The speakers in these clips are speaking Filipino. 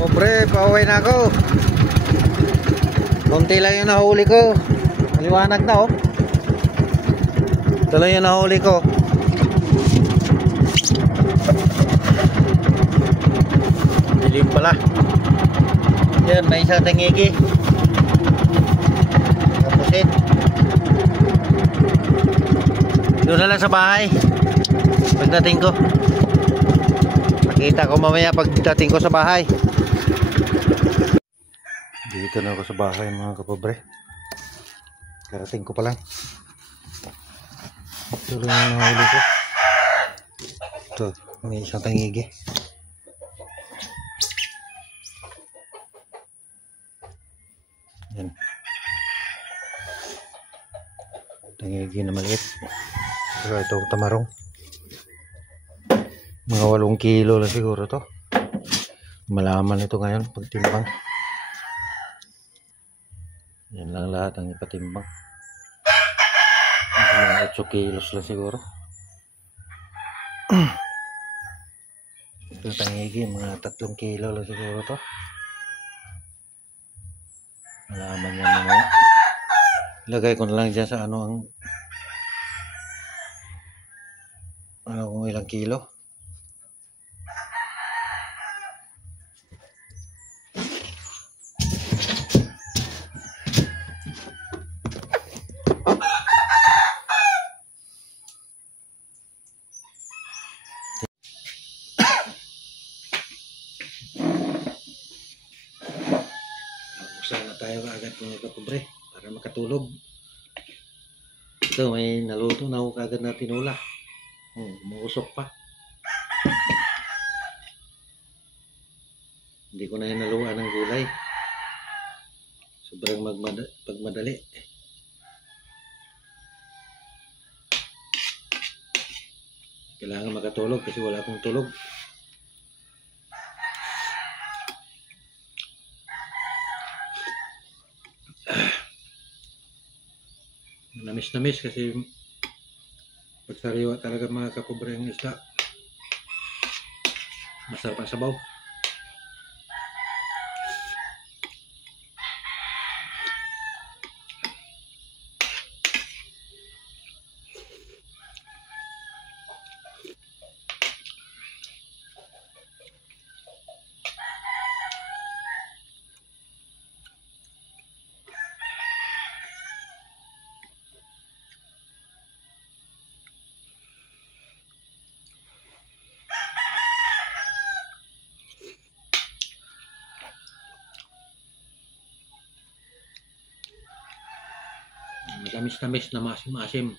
Pobre, pauwi na ako. Konti lang yung nahuli ko. Maliwanag na oh. Ito lang yung nahuli ko. Dilim pala. Yan, may isang tangigi. Kapusit. Doon na lang sa bahay. Pagdating ko. Makita ko mamaya pagdating ko sa bahay. Dito na ako sa bahay mga kapobre. Karating ko pa lang. Ito lang yung nahuli ko. Ito, may isang tangigi. Yan. Tangigi na maliit. Pero ito tamarong. Mga 8 kilo lang siguro to. Malaman ito ngayon pagtimbang. Yan lang lahat ang ipatimbang. Mga 8 kilos lang siguro. Ito tangigi, mga 3 kilo lang siguro to. Malaman yan naman. Lagay ko na lang dyan sa ano kung ilang kilo. Sana tayo agad mga kapobre para makatulog. Ito may naluto na ako kagad na tinula. Umusok pa. Hindi ko na hinaluan ng gulay. Sobrang pagmadali. Kailangan makatulog kasi wala akong tulog. Namis kasi pagsariwa talaga mga kapobre ang isda. Masarap ang sabaw. Matamis-tamis na masim-masim.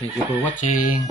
Thank you for watching.